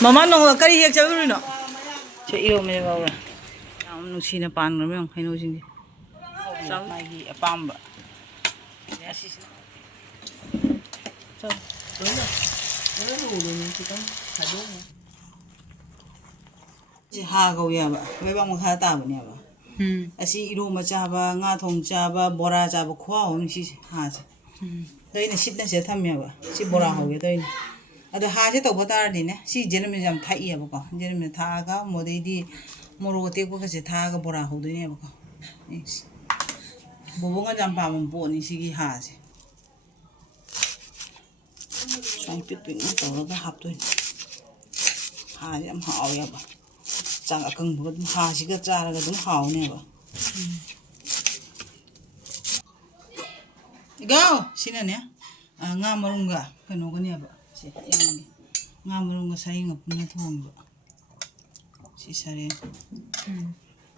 Mama no kari hek chabru no. Che iro me ba ora. Am nu sina pan no me haino jing. Sau mai gi apamba. Ya si. Sau. Ji ha go ya ba. Me ba mo kha ta ba ne ba. Asi iro ma cha ba nga thong cha ba bora cha ba khwa hom si ha cha. Dai ne sit na se tham ya ba. Si bora ho ye dai ne. Ada ha je to ba tar di ne. Si je ne jam thai ya ba ko. Je ne tha ga mo dai di mo ro te ko ka se tha ga bora ho dai ne ba ko. Bo bo nga jam pa mo bo ni si gi ha je. Sai pit pit na to ga hap to. Ha jam ha ya ba. Chang akang bu ha si ga cha ga dum ha ne ba. Go sina ne. Nga marunga kano ga ne ba. Si yang nga marunga sai ngap na thong ba. Si sare.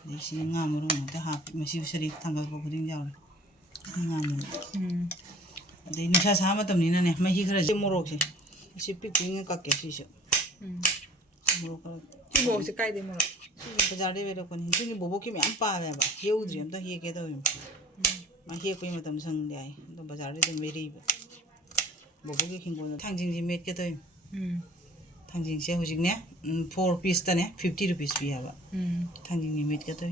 Di si nga marunga ta ha ma si sare thangal ko ding jaw. Nga marunga. Dei nu sa sa ma tam ni na ne ma hi khara je morok se. Si pik ping ka ke si se. Morok ka. Ti bo se kai de morok. Bazaar de vero kon hin bobo ki me am pa ba. Heu dri am ta hi ke to. Ma hi ko ma tam sang de ai. To bazaar de meri ba. Bobo ki king ko thang jing ji met ke to. Thang jing se hujik ne 4 piece ta ne 50 rupees bi ba. Thang jing ni met ke to.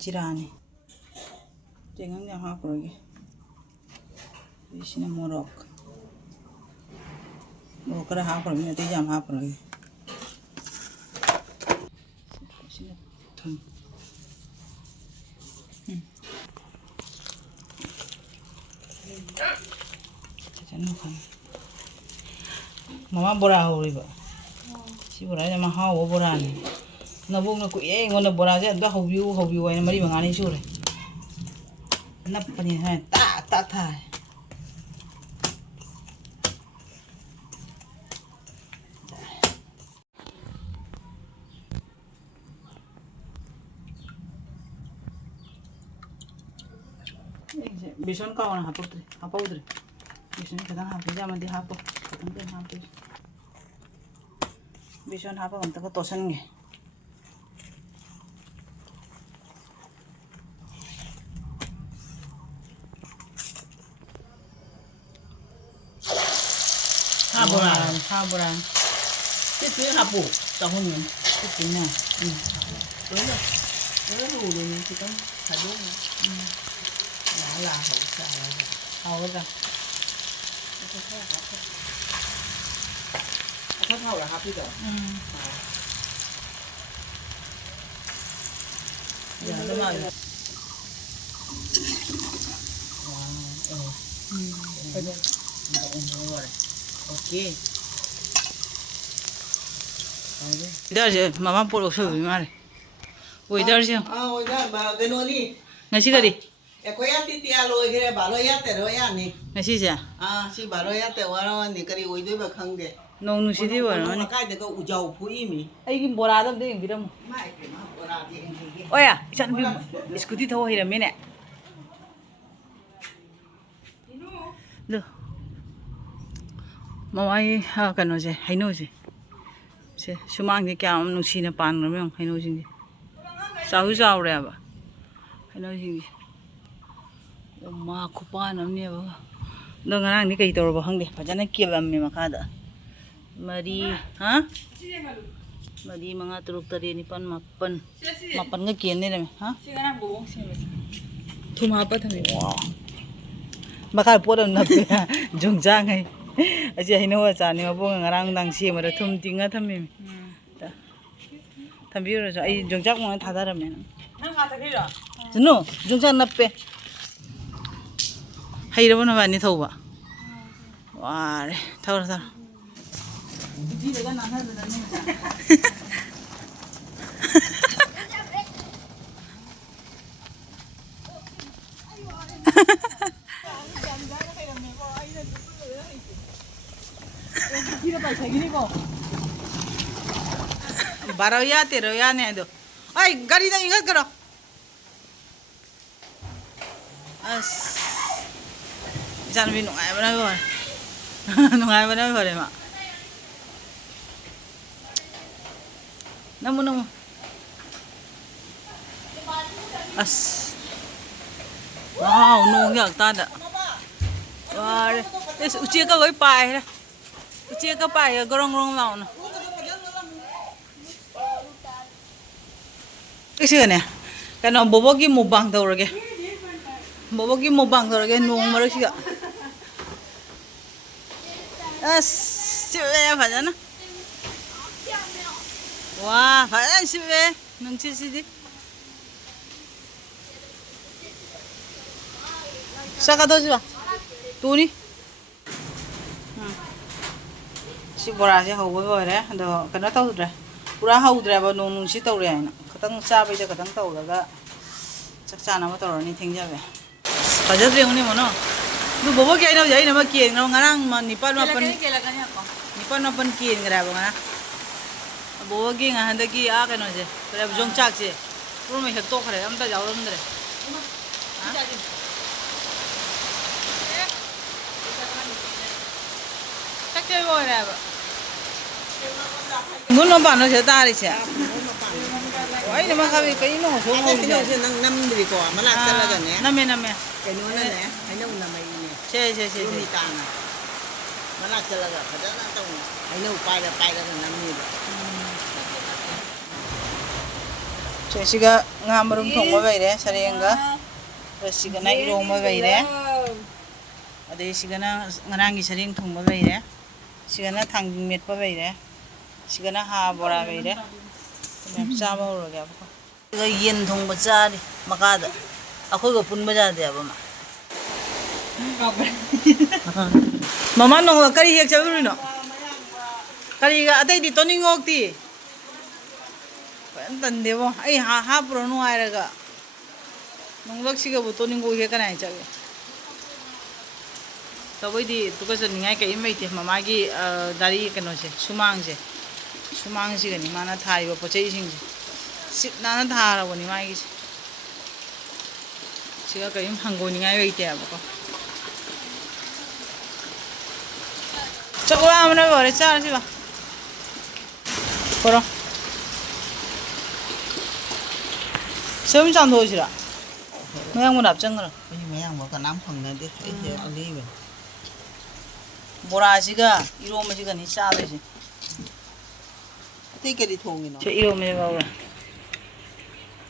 Jira ne. Jengang ja ha ko ge. Isina morok. Mo kara ha ko me te jam ha ko ge. Mama bora hori ba. Si bora ya ma ha wo bora ni. Na bung na ku ye ngona bora ja da hobiu ai mari manga ni sure. Nap pani ha ta tha. Bison ka wana hapa udre. Bison kadang hapa jama di hapa. Kadang kan hapa. Bison hapa untuk ko tosan nge. Haburan. Itu hapu tahun ni. Itu na. Dulu ni kita kado. Là hậu ra thất hậu là hấp đi rồi giờ nó mời ok đó chứ mama bột sôi mà này ui đó chứ ôi đó bà cái nồi đi ngày xưa đi Ekoya titi aloy kere baloya teroya ni. Nasi ja. Si baloya te waro ni kari oidoi ba khangde. Nong nu sidi waro ni. Kai de ko ujau phui mi. Ai gi bora dam de biram. Mai ke ma bora de ngi. Oya, isan bi scooty thaw hira me ne. Lo. Mamai ha kano je, haino je. Se sumang de kya am nu sina pan no me haino jing. Sahu saw re ba. Haino jing. Ma kupa nam ne ba. Dong ngarang ni kai tor ba hang de. Pajana kielam me makada. Mari, ha? Mari mga turuk tari ni pan mapan. Mapan nga kian ni ha? Sigana bubong siya. Tumapa tami. Wow. Bakal po daw na jongjang ay. Asi hinawa sa ni mabong ngarang dang siya mara tum tinga tami. Tami ro sa ay jongjang mo thadara me. Nang kata kira. Sino? Jongjang nappe. Heire mo naman ni thouba. Wah, thawra thawra. Hindi daga nana daga ni. Baroya teroya ne do. Ay, gari na ingat karo. As. Jangan minum air mana Nungaibana fare ma. Namu. As. Wow, nung yak ta da. Wow, es uchi ka goi pai ra. Uchi ka pai gorong lao na. Isi ne. Kana bobogi mubang daurage. Bobogi mubang daurage nung marasiga. As, sibe Fajna na. Wah, Fajna sibe nung sidi. Saka dosi ba? Tuni. Si bora si hau ba re, do kana tau dra. Pura hau dra ba nung si tau re na. Katang sa ba ja katang tau laga. Chakcha na ma tau ni thengja be. Fajna re uni mo no. Du bobo kya na jai na ma kien na ngarang ma nipan ma pan. Nipan ma pan kien gra ba ngana. Bobo gi nga handa gi a kano je. Pre jong chak je. Puro me hek to khare am ta jaw ram dre. Chắc rồi nè bà. Muốn nó bán nó sẽ ta đi chả. Ấy nhưng mà cái nó số Cái nó sẽ năm đi qua mà lạc ra gần nè. Năm mươi. Cái nó nè, cái nó nằm ấy nè. Chơi. Đi ta nè. Mà lạc ra gần, phải đó nó tông. Cái nó bay ra gần 50 rồi. Chơi siga ngamarum thong ba vậy đấy, sarenga. Rồi siga nai rong ba vậy đấy. Ada sigana ngarangi saring thong ba vậy đấy. Sigana thang met ba vậy đấy. Sigana ha bora vậy đấy. Nam sa ba rồi kya ba. Siga yen thong ba cha đi, makada. Akhoi go pun ba ja de ba ma. Mama nong kari hek chabu no. Kari ga atai di toning ok ti. Tan de bo ai ha pro no ai ra ga. Nong lak siga bu toning go he ka nai chabe. Tawai di tuka sa ningai ka imai te mama gi dari kano se sumang si gani mana thai ba pochai sing sip na thara woni mai gi siga ka im hango ningai wei te ba ko chakwa amna bore char si ba koro sớm sang thôi chứ ạ mấy ông muốn đạp chân rồi Mấy ông có nắm phần này đi thấy thế ở đi vậy. bora siga iro ma siga ni sa le si Thế cái đi thùng gì nó. che iro me ba ora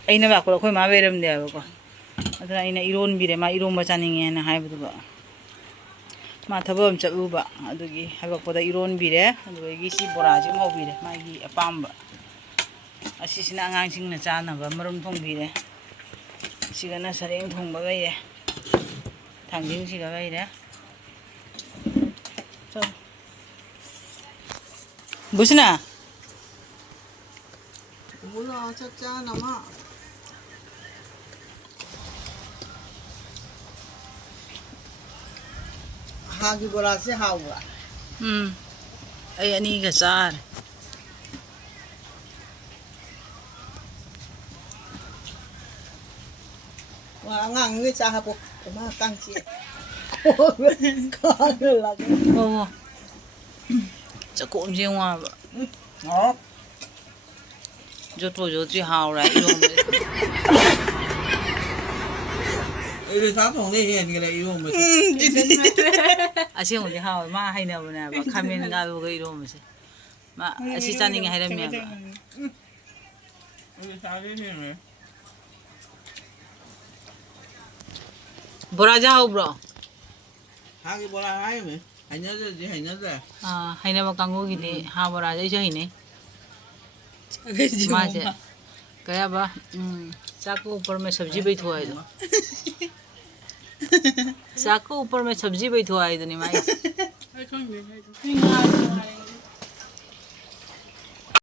ai na ba ko khoi ma be ram de ba ko adra ina iron bi re ma iro ma chaning ye na hai bu ba ma thabam cha u ba adugi hai ba ko da iron bi re adugi si bora ji mo bi re ma gi apam ba asi sina ngang sing na cha na ba marum thong bi re siga na sareng thong ba bai re thang ding siga bai re Busna Mula chắc chắn lắm á. Hagi bola se hawa. Ai ani ga sar Wa ngang người cha hapo. Mà tăng chi. Có là ô chắc cũng riêng hoa ba nó. rồi chỉ hào ra iro me Ê sao thùng này hiện cái này yêu mà. asi ngi hào ma hai na ba ba khamen ga bu ga iro me se ma asi chaning hai ra me ba Ê sao thế này. bora ja hau bro Hagi bola ai mà. Hành nhớ gì hành nhớ gì. hai na ba kangu gi de ha bora ja hi ne ma se kaya ba चाकू ऊपर में सब्जी बैठ हुआ है तो चाकू ऊपर में सब्जी बैठ हुआ है तो नहीं माई